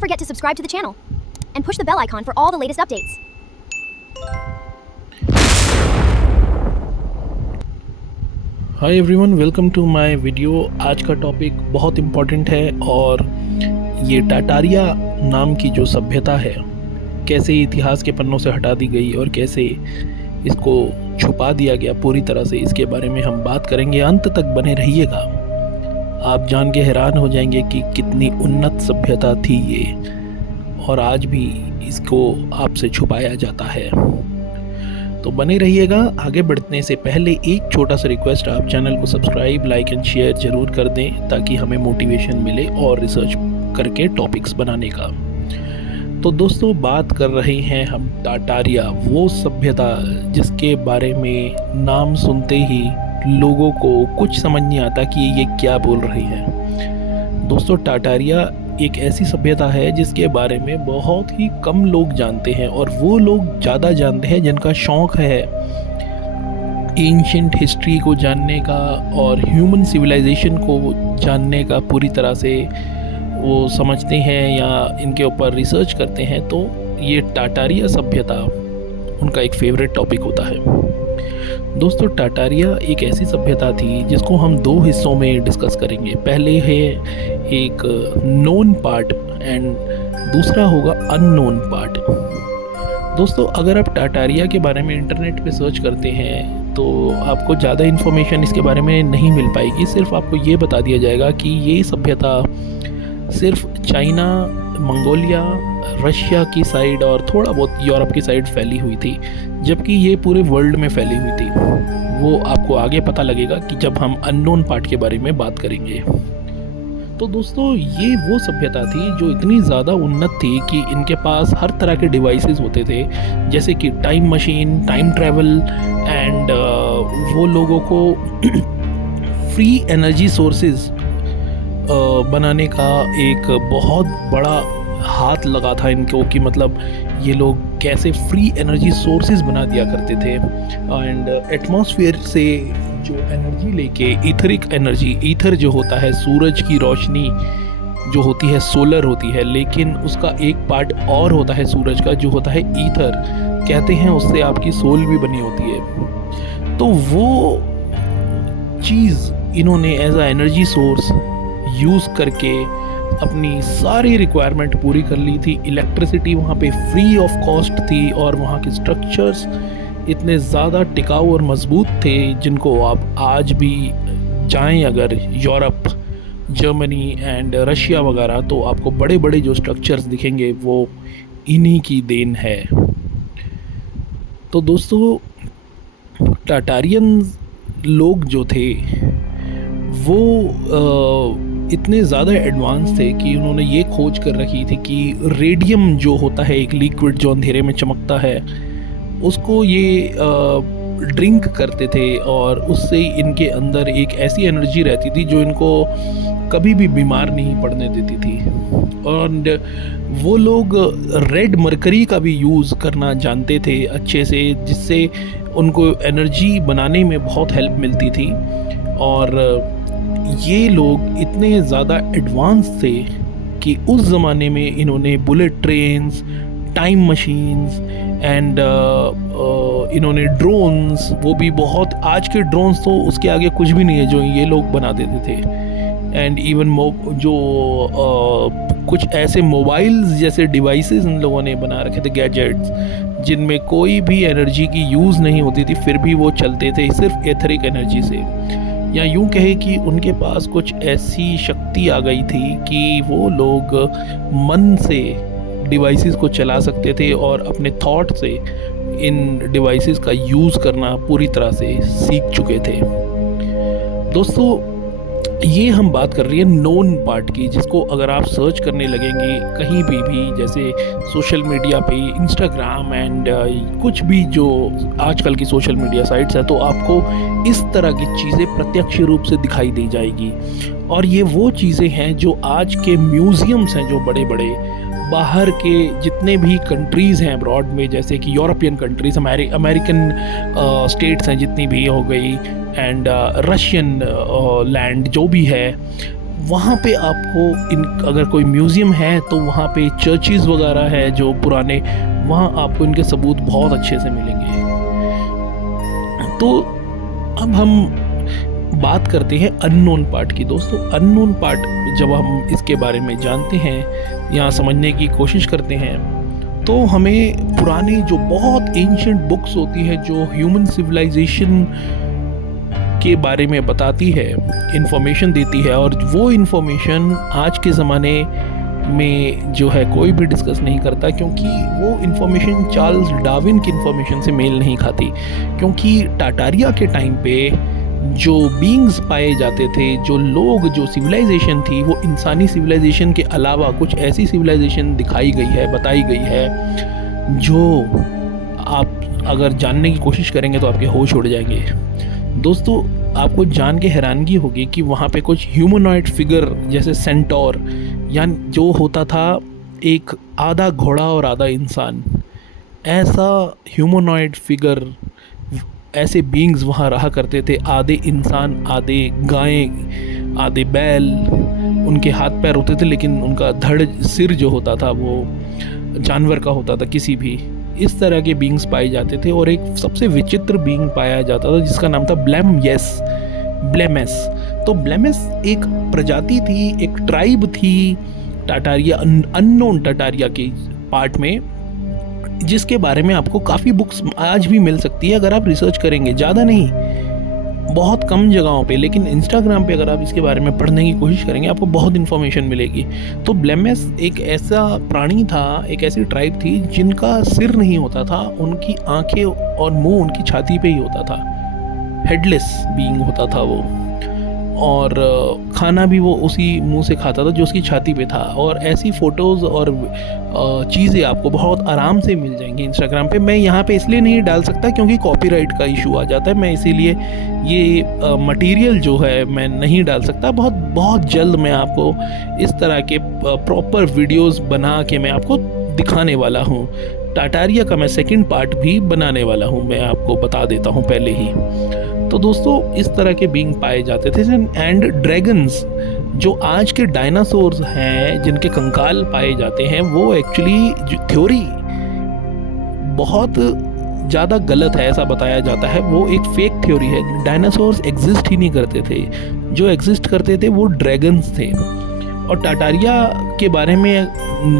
Don't forget to subscribe to the channel and push the bell icon for all the latest updates. Hi everyone, welcome to my video. आज का topic बहुत important है और ये टाटारिया नाम की जो सभ्यता है कैसे इतिहास के पन्नों से हटा दी गई और कैसे इसको छुपा दिया गया पूरी तरह से, इसके बारे में हम बात करेंगे। अंत तक बने रहिएगा, आप जान के हैरान हो जाएंगे कि कितनी उन्नत सभ्यता थी ये और आज भी इसको आपसे छुपाया जाता है। तो बने रहिएगा। आगे बढ़ने से पहले एक छोटा सा रिक्वेस्ट, आप चैनल को सब्सक्राइब, लाइक एंड शेयर ज़रूर कर दें ताकि हमें मोटिवेशन मिले और रिसर्च करके टॉपिक्स बनाने का। तो दोस्तों, बात कर रहे हैं हम टाटारिया, वो सभ्यता जिसके बारे में नाम सुनते ही लोगों को कुछ समझ नहीं आता कि ये क्या बोल रहे हैं। दोस्तों, टाटारिया एक ऐसी सभ्यता है जिसके बारे में बहुत ही कम लोग जानते हैं और वो लोग ज़्यादा जानते हैं जिनका शौक़ है एंशिएंट हिस्ट्री को जानने का और ह्यूमन सिविलाइजेशन को जानने का। पूरी तरह से वो समझते हैं या इनके ऊपर रिसर्च करते हैं, तो ये टाटारिया सभ्यता उनका एक फेवरेट टॉपिक होता है। दोस्तों, टाटारिया एक ऐसी सभ्यता थी जिसको हम दो हिस्सों में डिस्कस करेंगे। पहले है एक नोन पार्ट एंड दूसरा होगा अननोन पार्ट। दोस्तों, अगर आप टाटारिया के बारे में इंटरनेट पे सर्च करते हैं तो आपको ज़्यादा इन्फॉर्मेशन इसके बारे में नहीं मिल पाएगी। सिर्फ आपको ये बता दिया जाएगा कि ये सभ्यता सिर्फ चाइना, मंगोलिया, रशिया की साइड और थोड़ा बहुत यूरोप की साइड फैली हुई थी, जबकि ये पूरे वर्ल्ड में फैली हुई थी। वो आपको आगे पता लगेगा कि जब हम अननोन पार्ट के बारे में बात करेंगे। तो दोस्तों, ये वो सभ्यता थी जो इतनी ज़्यादा उन्नत थी कि इनके पास हर तरह के डिवाइसेस होते थे, जैसे कि time machine, time travel and वो लोगों को फ्री एनर्जी सोर्सेज बनाने का एक बहुत बड़ा हाथ लगा था इनको, कि मतलब ये लोग कैसे फ्री एनर्जी सोर्सेज बना दिया करते थे एंड एटमॉस्फेयर से जो एनर्जी लेके ईथरिक एनर्जी, ईथर जो होता है सूरज की रोशनी जो होती है सोलर होती है, लेकिन उसका एक पार्ट और होता है सूरज का जो होता है ईथर, कहते हैं उससे आपकी सोल भी बनी होती है। तो वो चीज़ इन्होंने as a energy source use करके अपनी सारी रिक्वायरमेंट पूरी कर ली थी। इलेक्ट्रिसिटी वहाँ पे फ्री ऑफ कॉस्ट थी और वहाँ के स्ट्रक्चर्स इतने ज़्यादा टिकाऊ और मज़बूत थे जिनको आप आज भी जाएं अगर यूरोप, जर्मनी एंड रशिया वगैरह, तो आपको बड़े बड़े जो स्ट्रक्चर्स दिखेंगे वो इन्हीं की देन है। तो दोस्तों, टाटारियन लोग जो थे वो इतने ज़्यादा एडवांस थे कि उन्होंने ये खोज कर रखी थी कि रेडियम जो होता है एक लिक्विड जो अंधेरे में चमकता है, उसको ये ड्रिंक करते थे और उससे इनके अंदर एक ऐसी एनर्जी रहती थी जो इनको कभी भी बीमार नहीं पड़ने देती थी। और वो लोग रेड मरकरी का भी यूज़ करना जानते थे अच्छे से, जिससे उनको एनर्जी बनाने में बहुत हेल्प मिलती थी। और ये लोग इतने ज़्यादा एडवांस थे कि उस ज़माने में इन्होंने bullet trains, time machines and इन्होंने ड्रोन्स, वो भी बहुत, आज के ड्रोन्स तो उसके आगे कुछ भी नहीं है जो ये लोग बना देते थे। एंड इवन जो कुछ ऐसे मोबाइल्स जैसे डिवाइसेस इन लोगों ने बना रखे थे, गैजेट्स, जिनमें कोई भी एनर्जी की यूज़ नहीं होती थी, फिर भी वो चलते थे सिर्फ एथरिक एनर्जी से। या यूँ कहे कि उनके पास कुछ ऐसी शक्ति आ गई थी कि वो लोग मन से डिवाइसेस को चला सकते थे और अपने थॉट से इन डिवाइसेस का यूज़ करना पूरी तरह से सीख चुके थे। दोस्तों, ये हम बात कर रही है नोन पार्ट की, जिसको अगर आप सर्च करने लगेंगे कहीं भी जैसे सोशल मीडिया पे, इंस्टाग्राम एंड कुछ भी जो आजकल की सोशल मीडिया साइट्स है, तो आपको इस तरह की चीज़ें प्रत्यक्ष रूप से दिखाई दी जाएगी। और ये वो चीज़ें हैं जो आज के म्यूज़ियम्स हैं, जो बड़े बड़े बाहर के जितने भी कंट्रीज़ हैं अब्रॉड में, जैसे कि यूरोपियन कंट्रीज़, अमेरिकन स्टेट्स हैं जितनी भी हो गई, एंड रशियन लैंड जो भी है, वहाँ पे आपको अगर कोई म्यूज़ियम है तो वहाँ पे चर्चेज़ वगैरह है जो पुराने, वहाँ आपको इनके सबूत बहुत अच्छे से मिलेंगे। तो अब हम बात करते हैं अननोन पार्ट की। दोस्तों, अननोन पार्ट जब हम इसके बारे में जानते हैं या समझने की कोशिश करते हैं तो हमें पुरानी जो बहुत एंशिएंट बुक्स होती है जो ह्यूमन सिविलाइजेशन के बारे में बताती है, इंफॉर्मेशन देती है, और वो इंफॉर्मेशन आज के ज़माने में जो है कोई भी डिस्कस नहीं करता, क्योंकि वो इंफॉर्मेशन चार्ल्स डार्विन की इंफॉर्मेशन से मेल नहीं खाती। क्योंकि टाटारिया के टाइम पे जो बीइंग्स पाए जाते थे, जो लोग, जो सिविलाइजेशन थी, वो इंसानी सिविलाइजेशन के अलावा कुछ ऐसी सिविलाइजेशन दिखाई गई है, बताई गई है, जो आप अगर जानने की कोशिश करेंगे तो आपके होश उड़ जाएंगे। दोस्तों, आपको जान के हैरानगी होगी कि वहाँ पे कुछ ह्यूमनॉइड फिगर जैसे सेंटोर, यानी जो होता था एक आधा घोड़ा और आधा इंसान, ऐसा ह्यूमनॉइड फिगर, ऐसे बीइंग्स वहाँ रहा करते थे। आधे इंसान, आधे गायें, आधे बैल, उनके हाथ पैर होते थे लेकिन उनका धड़ सिर जो होता था वो जानवर का होता था किसी भी। इस तरह के बीइंग्स पाए जाते थे। और एक सबसे विचित्र बीइंग पाया जाता था जिसका नाम था ब्लेमेस। तो ब्लेमेस एक प्रजाति थी, एक ट्राइब थी टाटारिया, अननोन टाटारिया के पार्ट में, जिसके बारे में आपको काफ़ी बुक्स आज भी मिल सकती है अगर आप रिसर्च करेंगे। ज़्यादा नहीं, बहुत कम जगहों पे, लेकिन इंस्टाग्राम पे अगर आप इसके बारे में पढ़ने की कोशिश करेंगे आपको बहुत इन्फॉर्मेशन मिलेगी। तो ब्लेमेस एक ऐसा प्राणी था, एक ऐसी ट्राइब थी जिनका सिर नहीं होता था, उनकी आंखें और मुंह उनकी छाती पे ही होता था, हेडलेस बीइंग होता था वो, और खाना भी वो उसी मुंह से खाता था जो उसकी छाती पे था। और ऐसी फ़ोटोज़ और चीज़ें आपको बहुत आराम से मिल जाएंगी इंस्टाग्राम पे। मैं यहाँ पे इसलिए नहीं डाल सकता क्योंकि कॉपीराइट का इशू आ जाता है, मैं इसीलिए ये मटेरियल जो है मैं नहीं डाल सकता। बहुत जल्द मैं आपको इस तरह के प्रॉपर वीडियोज़ बना के मैं आपको दिखाने वाला हूँ। टाटारिया का मैं सेकंड पार्ट भी बनाने वाला हूँ, मैं आपको बता देता हूँ पहले ही। तो दोस्तों, इस तरह के बीइंग पाए जाते थे। एंड ड्रैगन्स, जो आज के डायनासोर्स हैं जिनके कंकाल पाए जाते हैं, वो एक्चुअली थ्योरी बहुत ज़्यादा गलत है, ऐसा बताया जाता है। वो एक फेक थ्योरी है। डायनासोर्स एग्जिस्ट ही नहीं करते थे, जो एग्जिस्ट करते थे वो ड्रैगन्स थे। और टाटारिया के बारे में,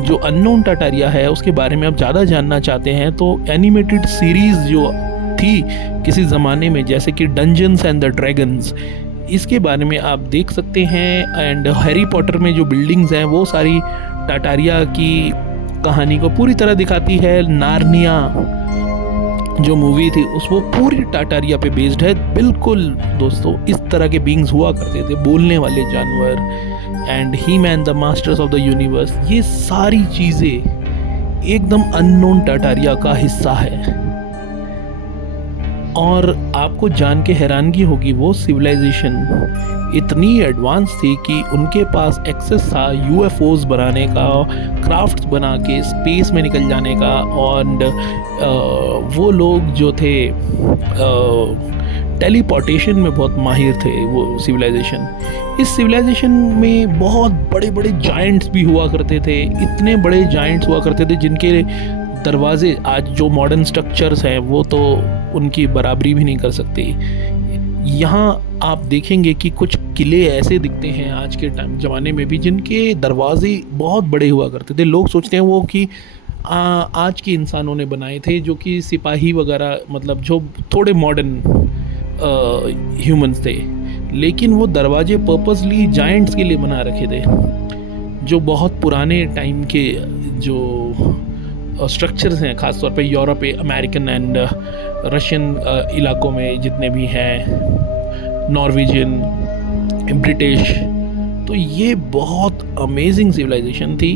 जो अननोन टाटारिया है उसके बारे में आप ज़्यादा जानना चाहते हैं तो एनिमेटेड सीरीज़ जो थी किसी ज़माने में, जैसे कि डंजन्स एंड द ड्रैगन्स, इसके बारे में आप देख सकते हैं। एंड हैरी पॉटर में जो बिल्डिंग्स हैं वो सारी टाटारिया की कहानी को पूरी तरह दिखाती है। नार्निया जो मूवी थी वो पूरी टाटारिया पे बेस्ड है। बिल्कुल दोस्तों, इस तरह के बीइंग्स हुआ करते थे, बोलने वाले जानवर, and he man the masters of the universe, ये सारी चीज़ें एकदम अननोन टाटारिया का हिस्सा है। और आपको जान के हैरानगी होगी, वो सिविलाइजेशन इतनी एडवांस थी कि उनके पास एक्सेस था यूएफओज बनाने का, क्राफ्ट्स बना के स्पेस में निकल जाने का। और वो लोग जो थे टेलीपोर्टेशन में बहुत माहिर थे वो सिविलाइजेशन। इस सिविलाइजेशन में बहुत बड़े बड़े जायंट्स भी हुआ करते थे, इतने बड़े जायंट्स हुआ करते थे जिनके दरवाजे आज जो मॉडर्न स्ट्रक्चर्स हैं वो तो उनकी बराबरी भी नहीं कर सकते। यहाँ आप देखेंगे कि कुछ किले ऐसे दिखते हैं आज के ज़माने में भी जिनके दरवाजे बहुत बड़े हुआ करते थे। लोग सोचते हैं वो कि आज के इंसानों ने बनाए थे, जो कि सिपाही वगैरह, मतलब जो थोड़े मॉडर्न ह्यूमंस थे, लेकिन वो दरवाजे पर्पसली जायंट्स के लिए बना रखे थे, जो बहुत पुराने टाइम के जो स्ट्रक्चर्स हैं, ख़ासतौर पे यूरोप, अमेरिकन एंड रशियन इलाकों में जितने भी हैं, नॉर्वेजियन, ब्रिटिश, तो ये बहुत अमेजिंग सिविलाइजेशन थी।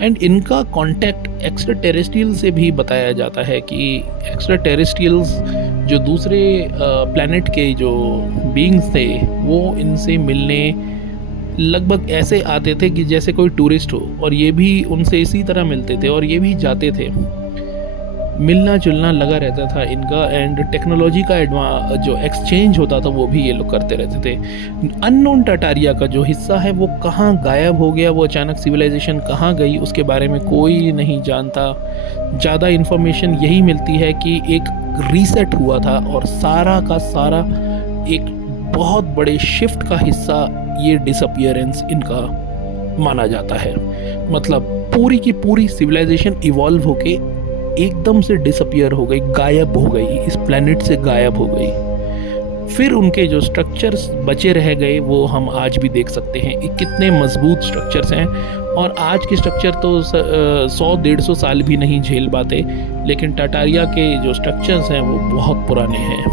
एंड इनका कांटेक्ट एक्स्ट्रा टेरेस्ट्रियल से भी बताया जाता है कि एक्स्ट्रा टेरेस्ट्रियल्स जो दूसरे प्लैनेट के जो बीइंग्स थे वो इनसे मिलने लगभग ऐसे आते थे कि जैसे कोई टूरिस्ट हो, और ये भी उनसे इसी तरह मिलते थे और ये भी जाते थे। मिलना जुलना लगा रहता था इनका, एंड टेक्नोलॉजी का जो एक्सचेंज होता था वो भी ये लोग करते रहते थे। अननोन टाटारिया का जो हिस्सा है वो कहाँ गायब हो गया, वो अचानक सिविलाइजेशन कहाँ गई, उसके बारे में कोई नहीं जानता। ज़्यादा इन्फॉर्मेशन यही मिलती है कि एक रीसेट हुआ था और सारा का सारा एक बहुत बड़े शिफ्ट का हिस्सा ये डिसअपियरेंस इनका माना जाता है। मतलब पूरी की पूरी सिविलाइजेशन इवॉल्व होके एकदम से डिसअपियर हो गई, गायब हो गई, इस प्लेनेट से गायब हो गई। फिर उनके जो स्ट्रक्चर्स बचे रह गए वो हम आज भी देख सकते हैं, ये कितने मजबूत स्ट्रक्चर्स हैं। और आज के स्ट्रक्चर तो 100-150 साल भी नहीं झेल पाते, लेकिन टाटारिया के जो स्ट्रक्चर्स हैं वो बहुत पुराने हैं,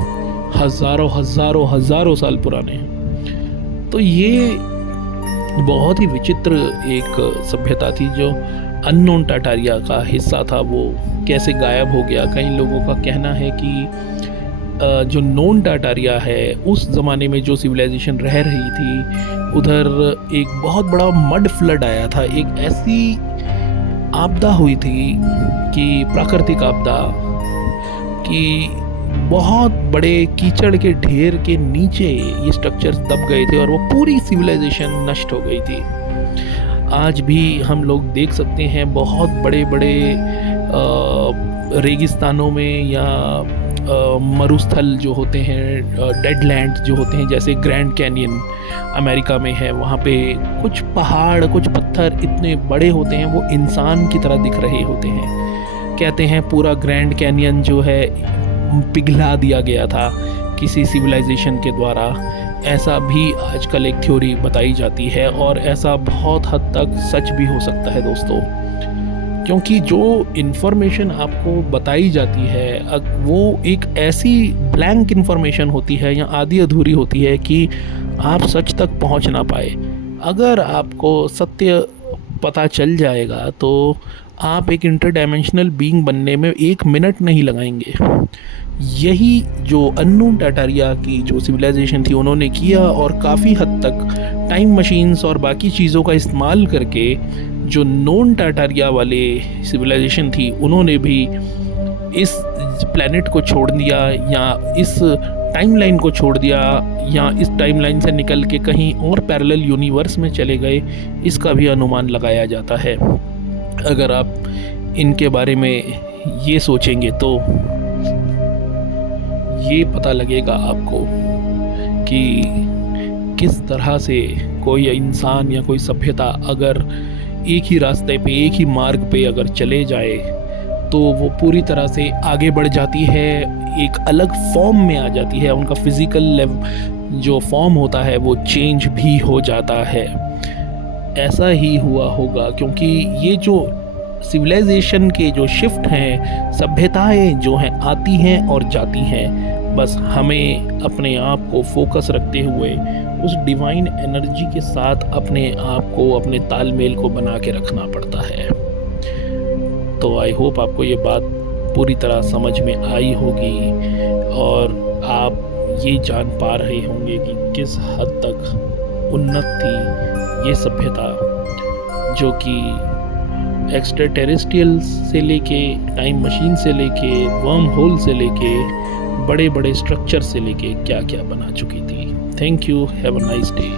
हज़ारों साल पुराने हैं। तो ये बहुत ही विचित्र एक सभ्यता थी जो अननोन टाटारिया का हिस्सा था, वो कैसे गायब हो गया। कई लोगों का कहना है कि जो नोन टाटारिया है उस ज़माने में जो सिविलाइजेशन रह रही थी उधर एक बहुत बड़ा मड फ्लड आया था, एक ऐसी आपदा हुई थी कि प्राकृतिक आपदा कि बहुत बड़े कीचड़ के ढेर के नीचे ये स्ट्रक्चर्स दब गए थे और वो पूरी सिविलाइजेशन नष्ट हो गई थी। आज भी हम लोग देख सकते हैं बहुत बड़े बड़े रेगिस्तानों में या मरुस्थल जो होते हैं, डेडलैंड जो होते हैं, जैसे ग्रैंड कैनियन अमेरिका में है, वहाँ पे कुछ पहाड़ कुछ पत्थर इतने बड़े होते हैं वो इंसान की तरह दिख रहे होते हैं। कहते हैं पूरा ग्रैंड कैनियन जो है पिघला दिया गया था किसी सिविलाइजेशन के द्वारा। ऐसा भी आजकल एक थ्योरी बताई जाती है और ऐसा बहुत हद तक सच भी हो सकता है दोस्तों, क्योंकि जो इन्फॉर्मेशन आपको बताई जाती है वो एक ऐसी ब्लैंक इन्फॉर्मेशन होती है या आधी अधूरी होती है कि आप सच तक पहुंच ना पाए। अगर आपको सत्य पता चल जाएगा तो आप एक इंटरडायमेंशनल बीइंग बनने में 1 मिनट नहीं लगाएंगे। यही जो अननोन टाटारिया की जो सिविलाइजेशन थी उन्होंने किया, और काफ़ी हद तक टाइम मशीन्स और बाकी चीज़ों का इस्तेमाल करके जो नोन टाटारिया वाले सिविलाइजेशन थी उन्होंने भी इस प्लैनेट को छोड़ दिया या इस टाइमलाइन को छोड़ दिया या इस टाइमलाइन से निकल के कहीं और पैरेलल यूनिवर्स में चले गए, इसका भी अनुमान लगाया जाता है। अगर आप इनके बारे में ये सोचेंगे तो ये पता लगेगा आपको कि किस तरह से कोई इंसान या कोई सभ्यता अगर एक ही रास्ते पे, एक ही मार्ग पे अगर चले जाए तो वो पूरी तरह से आगे बढ़ जाती है, एक अलग फॉर्म में आ जाती है। उनका फिज़िकल लेवल जो फॉर्म होता है वो चेंज भी हो जाता है। ऐसा ही हुआ होगा क्योंकि ये जो सिविलाइजेशन के जो शिफ्ट हैं, सभ्यताएं जो हैं आती हैं और जाती हैं, बस हमें अपने आप को फोकस रखते हुए उस डिवाइन एनर्जी के साथ अपने आप को, अपने तालमेल को बना के रखना पड़ता है। तो आई होप आपको ये बात पूरी तरह समझ में आई होगी और आप ये जान पा रहे होंगे कि किस हद तक उन्नत थी ये सभ्यता, जो कि एक्स्ट्रा टेरेस्ट्रियल्स से लेके, टाइम मशीन से लेके, वर्म होल से लेके, बड़े बड़े स्ट्रक्चर से लेके क्या क्या बना चुकी थी। Thank you, have a nice day.